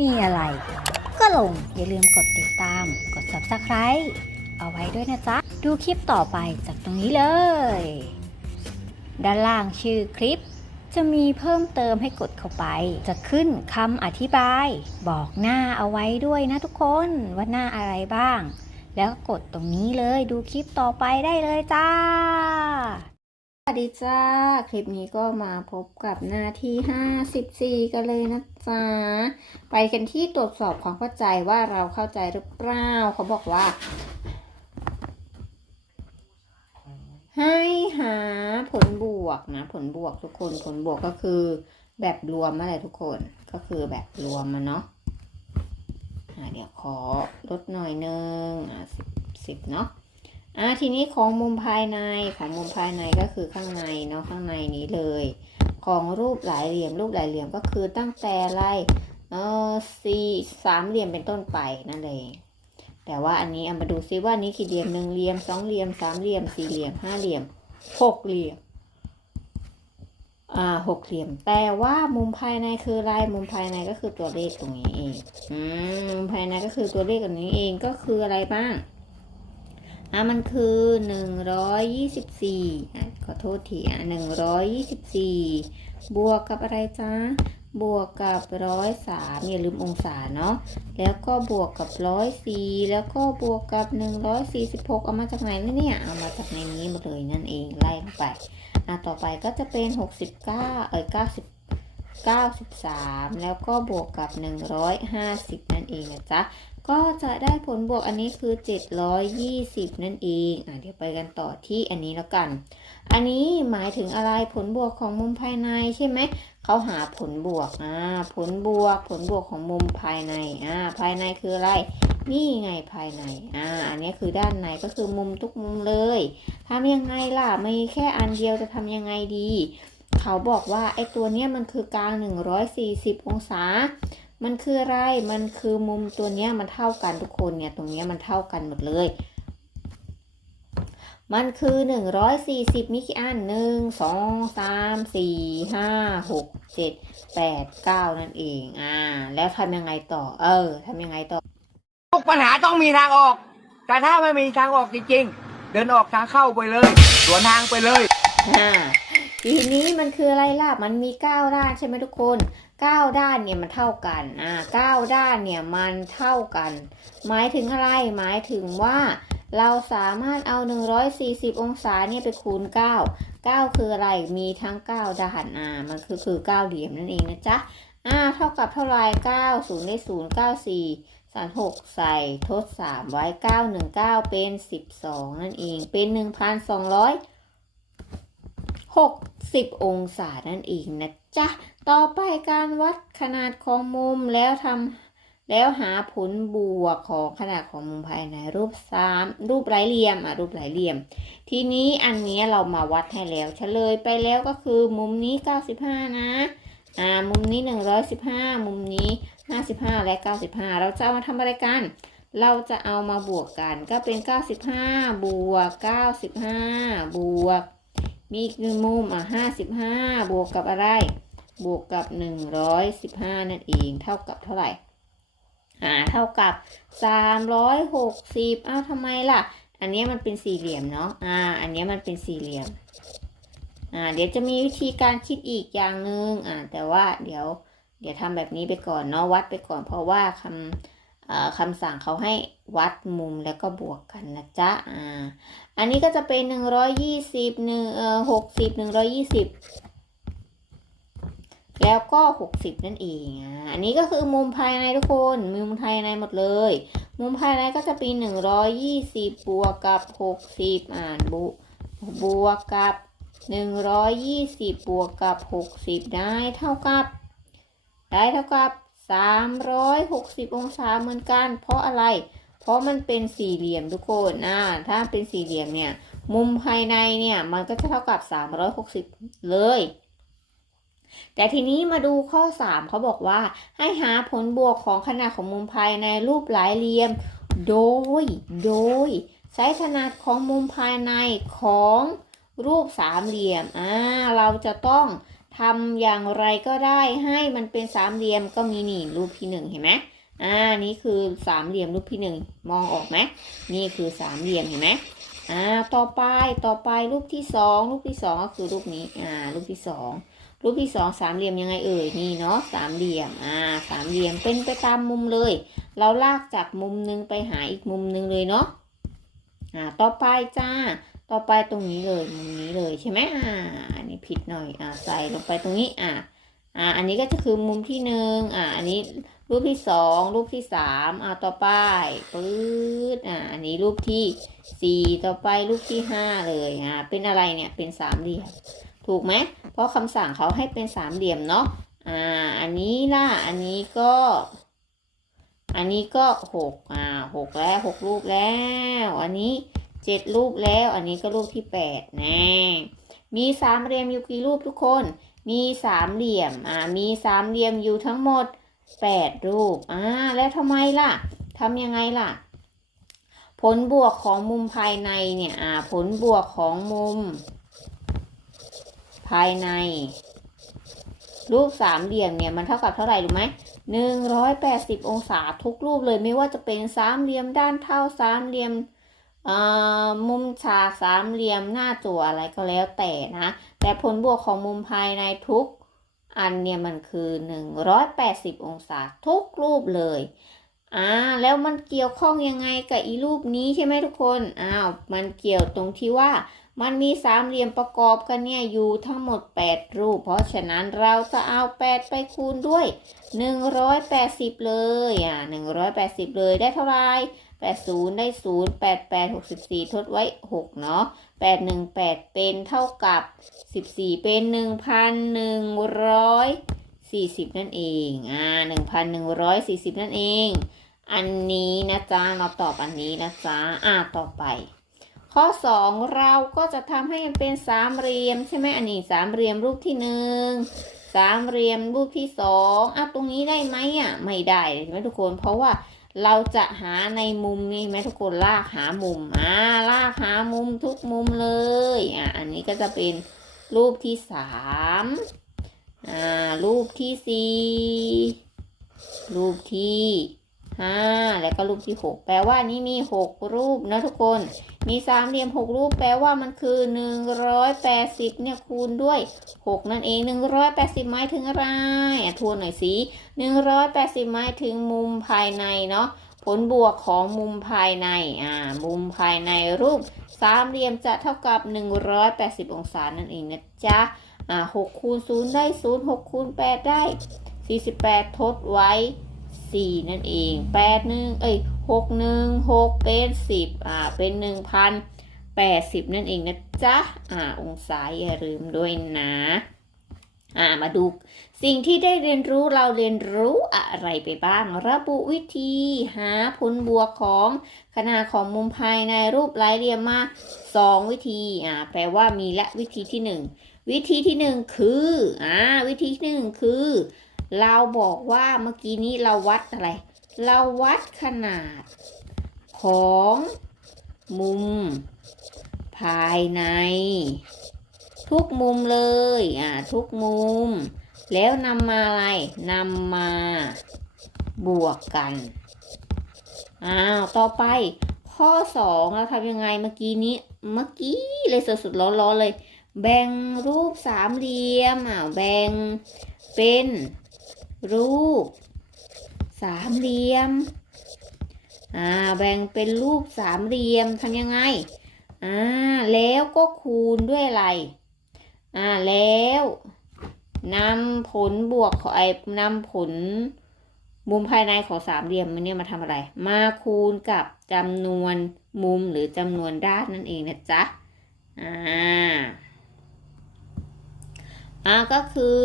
มีอะไร ก็ลงอย่าลืมกดติดตาม กด subscribe เอาไว้ด้วยนะจ๊ะ ดูคลิปต่อไปจากตรงนี้เลย ด้านล่างชื่อคลิป จะมีเพิ่มเติมให้กดเข้าไป จะขึ้นคำอธิบาย บอกหน้าเอาไว้ด้วยนะทุกคนว่าหน้าอะไรบ้าง แล้วกกดตรงนี้เลยดูคลิปต่อไปได้เลยจ้า สวัสดีจ้า คลิปนี้ก็มาพบกับหน้าที่ 54 กันเลยนะจ๊ะ ไปกันที่ตรวจสอบความเข้าใจว่าเราเข้าใจหรือเปล่า เขาบอกว่า ให้หาผลบวกนะ ผลบวกทุกคน ผลบวกก็คือแบบรวมอะไรทุกคน ก็คือแบบรวมมาเนาะอ่าเดี๋ยวขอลดหน่อยนึงอ่าสิบสิบเนาะ อ่าทีนี้ของมุมภายในของมุมภายในก็คือข้างในเนาะข้างในนี้เลย ของรูปหลายเหลี่ยมรูปหลายเหลี่ยมก็คือตั้งแต่ไล่เออสี่สามเหลี่ยมเป็นต้นไปนั่นเองแต่ว่าอันนี้เอามาดูซิว่านี้กี่เหลี่ยมหนึ่งเหลี่ยมสองเหลี่ยมสามเหลี่ยมสี่เหลี่ยมห้าเหลี่ยมหกเหลี่ยมอ่าหกเหลี่ยม แต่ว่ามุมภายในคืออะไรมุมภายในก็คือตัวเลขตรงนี้เองอืมมุมภายในก็คือตัวเลขตรงนี้เองก็คืออะไรบ้าง อ่ามันคือหนึ่งร้อยยี่สิบสี่ขอโทษทีอะหนึ่งร้อยยี่สิบสี่บวกกับอะไรจ๊ะบวกกับร้อยสามอย่าลืมองศาเนาะแล้วก็บวกกับร้อยสี่แล้วก็บวกกับหนึ่งร้อยสี่สิบหกเอามาจากไหนนะเนี่ยเอามาจากในนี้หมดเลยนั่นเองไล่ลงไปอะต่อไปก็จะเป็นหกสิบเก้าเอ้ยเก้าสิบเก้าสิบสามแล้วก็บวกกับหนึ่งร้อยห้าสิบนั่นเองนะจ๊ะ ก็จะได้ผลบวกอันนี้คือเจ็ดร้อยยี่สิบนั่นเอง อะเดี๋ยวไปกันต่อที่อันนี้แล้วกัน อันนี้หมายถึงอะไรผลบวกของมุมภายในใช่ไหม เขาหาผลบวก อ่า ผลบวก ผลบวกของมุมภายใน อ่า ภายในคืออะไร นี่ไงภายใน อ่า อันนี้คือด้านในก็คือมุมทุกมุมเลยทำยังไงล่ะ ไมีแค่อันเดียวจะทำยังไงดี เขาบอกว่าไอ้ตัวเนี้ยมันคือกลาง140 องศา มันคืออะไร มันคือมุมตัวเนี้ยมันเท่ากันทุกคนเนี่ย ตรงเนี้ยมันเท่ากันหมดเลย มันคือ 140มีกี่อันหนึ่งสองสามสี่ห้าหกเจ็ดแปดเก้านั่นเอง อ่า แล้วทำยังไงต่อ เออทำยังไงต่อ ทุกปัญหาต้องมีทางออก แต่ถ้าไม่มีทางออกจริงๆ เดินออกทางเข้าไปเลย สวนทางไปเลย อ่าทีนี้มันคืออะไรล่ะ มันมีเก้าด้านใช่ไหมทุกคน เก้าด้านเนี่ยมันเท่ากันอ่าเก้าด้านเนี่ยมันเท่ากัน หมายถึงอะไร หมายถึงว่า เราสามารถเอา 140 องศาเนี่ยไปคูณ 9 9 คืออะไร มีทั้ง 9 ด้านอ่ามันคือคือ 9 เหลี่ยมนั่นเองนะจ๊ะอ่าเท่ากับเท่าไร9 0ได้0 9 4 3 6 ใส่ทด 3 ไว้ 9 1 9 เป็น 12 นั่นเอง เป็น 1,200 60 องศานั่นเองนะจ๊ะ ต่อไปการวัดขนาดของมุมแล้วทำแล้วหาผลบวกของขนาดของมุมภายในรูปสามรูปไร้เหลี่ยมอะรูปไร้เหลี่ยม ทีนี้อันนี้เรามาวัดให้แล้วเฉลยไปแล้วก็คือมุมนี้ 95 นะอ่ามุมนี้ 115 มุมนี้ 55 และ 95 เราจะเอามาทำอะไรกัน เราจะเอามาบวกกันก็เป็น 95 บวก 95 บวก มีอีกหนึ่งมุมอะ55 บวกกับอะไร บวกกับ115นั่นเองเท่ากับเท่าไหร่อ่าเท่ากับ360อ้าวทำไมล่ะ อันนี้มันเป็นสี่เหลี่ยมเนาะอ่า อันนี้มันเป็นสี่เหลี่ยมอ่าเดี๋ยวจะมีวิธีการคิดอีกอย่างหนึ่งอ่าแต่ว่าเดี๋ยวเดี๋ยวทำแบบนี้ไปก่อนเนาะวัดไปก่อน เพราะว่าคำคำสั่งเขาให้วัดมุมแล้วก็บวกกันนะจ๊ะอ่าอันนี้ก็จะเป็นหนึ่งร้อยยี่สิบหนึ่งเอ่อหกสิบหนึ่งร้อยยี่สิบ แล้วก็หกสิบนั่นเองอ่าอันนี้ก็คือมุมภายในทุกคน มุมภายในหมดเลย มุมภายในก็จะเป็นหนึ่งร้อยยี่สิบวกกับหกสิบอ่านบุบวกกับหนึ่งร้อยยี่สิบวกกับหกสิบได้เท่ากับ ได้เท่ากับสามร้อยหกสิบองศาเหมือนกัน เพราะอะไร เพราะมันเป็นสี่เหลี่ยมทุกคนนะถ้าเป็นสี่เหลี่ยมเนี่ย มุมภายในเนี่ย มันก็จะเท่ากับ 360 เลย แต่ทีนี้มาดูข้อ 3เขาบอกว่าให้หาผลบวกของขนาดของมุมภายในรูปหลายเหลี่ยม โดย โดย ใช้ขนาดของมุมภายในของรูปสามเหลี่ยม อ่า เราจะต้องทำอย่างไรก็ได้ให้มันเป็นสามเหลี่ยมก็มีนี่รูปที่หนึ่งเห็นไหมอ่า นี่คือสามเหลี่ยมรูปที่หนึ่งมองออกไหมนี่คือสามเหลี่ยมเห็นไหม อ่าต่อไปต่อไปรูปที่สองรูปที่สองก็คือรูปนี้อ่ารูปที่สองรูปที่สองสามเหลี่ยมยังไงเอ่ยนี่เนาะสามเหลี่ยมอ่าสามเหลี่ยมเป็นไปตามมุมเลย เราลากจากมุมหนึงไปหาอีกมุมหนึงเลยเนาะอ่าต่อไปจ้าต่อไปตรงนี้เลยมุมนี้เลยใช่ไหมอ่าอันนี้ผิดหน่อยอ่าใส่ลงไปตรงนี้อ่าอ่าอันนี้ก็จะคือมุมที่หนึ่งอ่าอันนี้ รูปที่สองรูปที่สามอ่าต่อไปปื๊ดอ่าอันนี้รูปที่สี่ต่อไปรูปที่ห้าเลยอ่าเป็นอะไรเนี่ยเป็นสามเหลี่ยมถูกไหมเพราะคำสั่งเขาให้เป็นสามเหลี่ยมเนาะอ่าอันนี้ล่ะอันนี้ก็ อันนี้ก็หกอ่าหกแล้วหกรูปแล้ว อันนี้เจ็ดรูปแล้ว อันนี้ก็รูปที่แปดแน่มีสามเหลี่ยมอยู่กี่รูปทุกคน มีสามเหลี่ยมอ่ามีสามเหลี่ยมอยู่ทั้งหมด แปดรูป อ่า แล้วทำไมล่ะทำยังไงล่ะ ผลบวกของมุมภายในเนี่ย อ่า ผลบวกของมุม ภายใน รูปสามเหลี่ยมเนี่ย มันเท่ากับเท่าไหร่รู้ไหมหนึ่งร้อยแปดสิบองศาทุกรูปเลยไม่ว่าจะเป็นสามเหลี่ยมด้านเท่าสามเหลี่ยมมุมฉากสามเหลี่ยมหน้าจั่วอะไรก็แล้วแต่นะ แต่ผลบวกของมุมภายในทุก อันเนี่ยมันคือหนึ่งร้อยแปดสิบองศาทุกรูปเลย อ่า แล้วมันเกี่ยวข้องยังไงกับอีรูปนี้ใช่ไหมทุกคน อ้าว มันเกี่ยวตรงที่ว่ามันมีสามเหลี่ยมประกอบกันเนี่ยอยู่ทั้งหมด 8 รูป เพราะฉะนั้นเราจะเอา 8 ไปคูณด้วย 180 เลยอะ180 เลยได้เท่าไหร80 ได้ 0 88 64 ทดไว้ 6 เนาะ 818เป็นเท่ากับ14เป็น1,140นั่นเอง อ่า1,140นั่นเอง อันนี้นะจ๊ะ เราตอบอันนี้นะจ๊ะ อ่าต่อไป ข้อ2เราก็จะทำให้มันเป็นสามเหลี่ยมใช่ไหมอันนี้สามเหลี่ยมรูปที่หนึ่งสามเหลี่ยมรูปที่สองอะตรงนี้ได้ไหมอะ ไม่ได้ใช่ไหมทุกคน เพราะว่า เราจะหาในมุมนี้ไหมทุกคนลากหามุมอ่าลากหามุมทุกมุมเลยอะอันนี้ก็จะเป็นรูปที่สามอ่ารูปที่สี่รูปที่ ห้าแล้วก็รูปที่หกแปลว่านี่มีหกรูปนะทุกคน มีสามเหลี่ยมหกรูปแปลว่ามันคือหนึ่งร้อยแปดสิบเนี่ยคูณด้วยหกนั่นเองหนึ่งร้อยแปดสิบหมายถึงอะไรทวนหน่อยสิหนึ่งร้อยแปดสิบหมายถึงมุมภายในเนาะผลบวกของมุมภายใน อ่า มุมภายในรูปสามเหลี่ยมจะเท่ากับหนึ่งร้อยแปดสิบองศานั่นเองนะจ๊ะ อ่าหกคูณศูนย์ได้ศูนย์หกคูณแปดได้สี่สิบแปดทดไว้ สี่นั่นเองแปดหนึ่งเอ้ยหกหนึ่งหกเป็นสิบอ่าเป็นหนึ่งพันแปดสิบนั่นเองนะจ๊ะอ่าองศาอย่าลืมด้วยนะอ่ามาดูสิ่งที่ได้เรียนรู้เราเรียนรู้อะไรไปบ้าง ระบุวิธีหาผลบวกของขนาดของมุมภายในรูปไร้เหลี่ยมมาสองวิธีอ่าแปลว่ามีและวิธีที่หนึ่งวิธีที่หนึ่งคืออ่าวิธีที่หนึ่งคือ เราบอกว่าเมื่อกี้นี้เราวัดอะไร เราวัดขนาดของมุม ภายใน ทุกมุมเลยอ่าทุกมุม แล้วนำมาอะไรนำมาบวกกันอ้าวต่อไปข้อสองเราทำยังไงเมื่อกี้นี้เมื่อกี้เลยสดๆร้อนๆเลย แบ่งรูปสามเหลี่ยมอ่าแบ่งเป็น รูป สามเหลี่ยม อ่า แบ่งเป็นรูปสามเหลี่ยมทำยังไง อ่า แล้วก็คูณด้วยอะไร อ่า แล้วนำผลบวกของไอ้นำผลมุมภายในของสามเหลี่ยมมันเนี่ยมาทำอะไร มาคูณกับจำนวนมุมหรือจำนวนด้านนั่นเองนะจ๊ะ อ่า อ่าก็คือ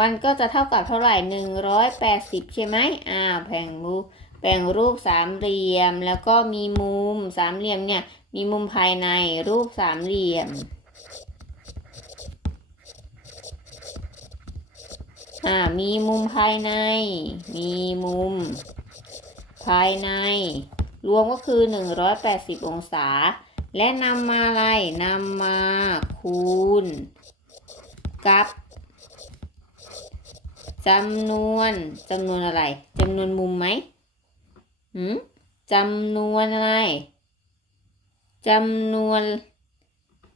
มันก็จะเท่ากับเท่าไหร่หนึ่งร้อยแปดสิบใช่ไหมอ่าแบ่งรูปแบ่งรูปสามเหลี่ยม แล้วก็มีมุมสามเหลี่ยมเนี่ย มีมุมภายในรูปสามเหลี่ยม อ่า มีมุมภายใน มีมุม ภายใน รวมก็คือ 180 องศา และนำมาอะไรนำมาคูณ กับ จำนวนจำนวนอะไรจำนวนมุมไหมหืมจำนวนอะไรจำนวน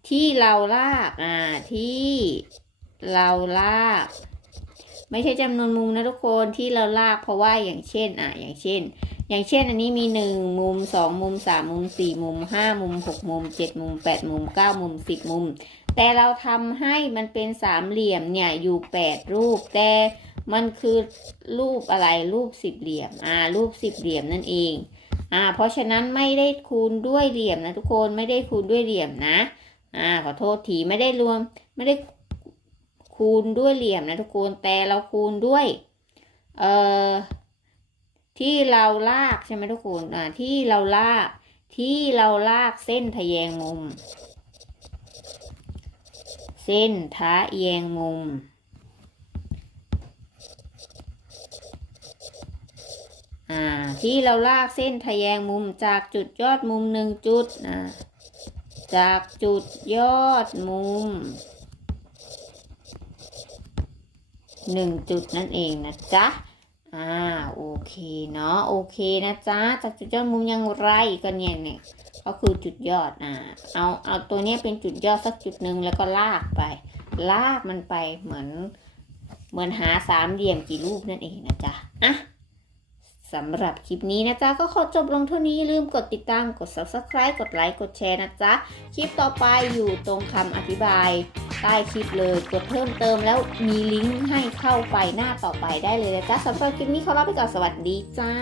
ที่เราลาก อ่า ที่เราลาก ไม่ใช่จำนวนมุมนะทุกคนที่เราลากเพราะว่าอย่างเช่น อะ อย่างเช่น อย่างเช่น อันนี้มีหนึ่งมุมสองมุมสามมุมสี่มุมห้ามุมหกมุมเจ็ดมุมแปดมุมเก้ามุมสิบมุม แต่เราทำให้มันเป็นสามเหลี่ยมเนี่ยอยู่แปดรูปแต่ มันคือรูปอะไรรูปสิบเหลี่ยม อ่า รูปสิบเหลี่ยมนั่นเอง อ่า เพราะฉะนั้นไม่ได้คูณด้วยเหลี่ยมนะทุกคนไม่ได้คูณด้วยเหลี่ยมนะ อ่า ขอโทษทีไม่ได้รวมไม่ได้คูณด้วยเหลี่ยมนะทุกคนแต่เราคูณด้วย เอ่อที่เราลากใช่ไหมทุกคนอ่าที่เราลากที่เราลากเส้นทะแยงมุม เส้นทะแยงมุม อ่าที่เราลากเส้นทะแยงมุมจากจุดยอดมุมหนึ่งจุดนะจากจุดยอดมุมหนึ่งจุดนั่นเองนะจ๊ะอ่าโอเคเนาะโอเคนะจ๊ะจากจุดยอดมุมยังไรก็เนี่ยเนี่ยก็คือจุดยอดอ่าเอาเอาตัวนี้เป็นจุดยอดสักจุดหนึ่งแล้วก็ลากไป ลากมันไปเหมือน เหมือนหาสามเหลี่ยมกี่รูปนั่นเองนะจ๊ะอะ สำหรับคลิปนี้นะจ๊ะ ก็ขอจบลงเท่านี้ลืมกดติดตามกด subscribe กดไลค์กดแชร์นะจ๊ะ คลิปต่อไปอยู่ตรงคำอธิบาย ใต้คลิปเลยกดเพิ่มเติมแล้วมีลิงก์ให้เข้าไปหน้าต่อไปได้เลยนะจ๊ะสำหรับคลิปนี้ขอลาไปก่อนสวัสดีจ้า